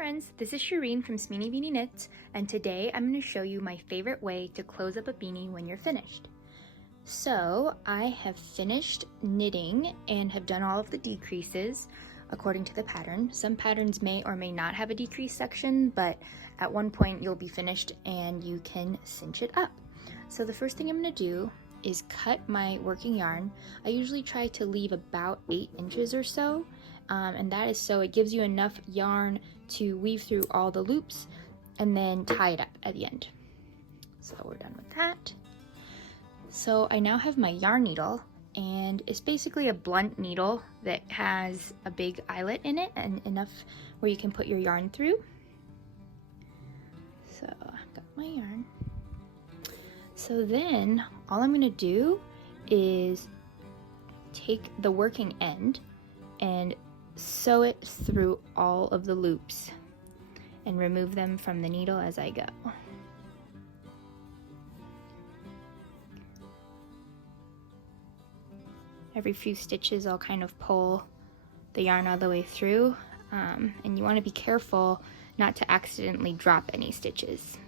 friends, this is Shireen from Smeeny Beanie Knits, and today I'm going to show you my favorite way to close up a beanie when you're finished. So I have finished knitting and have done all of the decreases according to the pattern. Some patterns may or may not have a decrease section, but at one point you'll be finished and you can cinch it up. So the first thing I'm going to do is cut my working yarn. I usually try to leave about 8 inches or so, and that is so it gives you enough yarn to weave through all the loops and then tie it up at the end. So we're done with that. So I now have my yarn needle, and it's basically a blunt needle that has a big eyelet in it and enough where you can put your yarn through. So I've got my yarn. So then all I'm going to do is take the working end and sew it through all of the loops and remove them from the needle as I go. Every few stitches I'll kind of pull the yarn all the way through, and you want to be careful not to accidentally drop any stitches.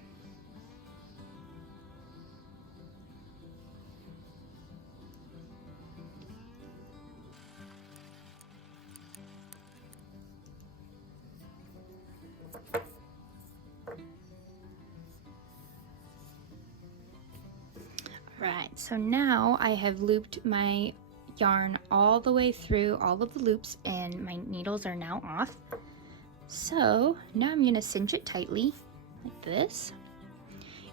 Right, so now I have looped my yarn all the way through all of the loops and my needles are now off. So now I'm going to cinch it tightly like this.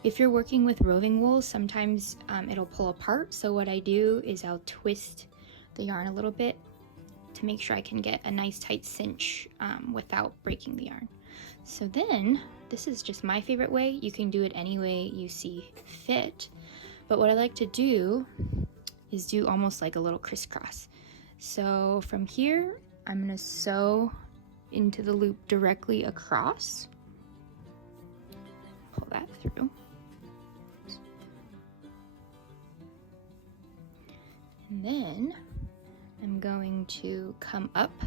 If you're working with roving wool, sometimes it'll pull apart, so what I do is I'll twist the yarn a little bit to make sure I can get a nice tight cinch without breaking the yarn. So then, this is just my favorite way. You can do it any way you see fit. But what I like to do is do almost like a little crisscross. So from here, I'm gonna sew into the loop directly across. Pull that through. And then I'm going to come up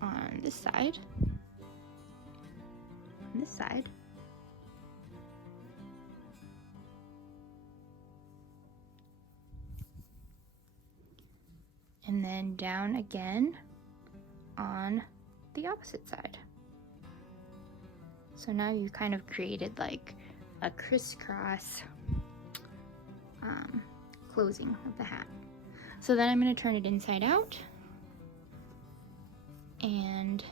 on this side, and then down again on the opposite side. So now you've kind of created like a crisscross closing of the hat. So then I'm going to turn it inside out and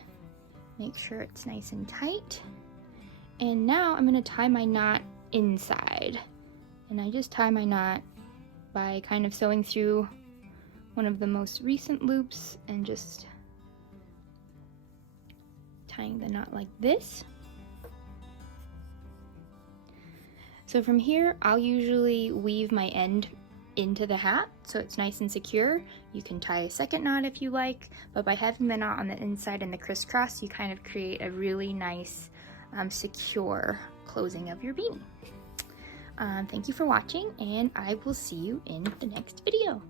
make sure it's nice and tight. And now I'm going to tie my knot inside. And I just tie my knot by kind of sewing through one of the most recent loops and just tying the knot like this. So from here, I'll usually weave my end into the hat so it's nice and secure. You can tie a second knot if you like, but by having the knot on the inside and the crisscross, you kind of create a really nice, secure closing of your beanie. Thank you for watching, and I will see you in the next video.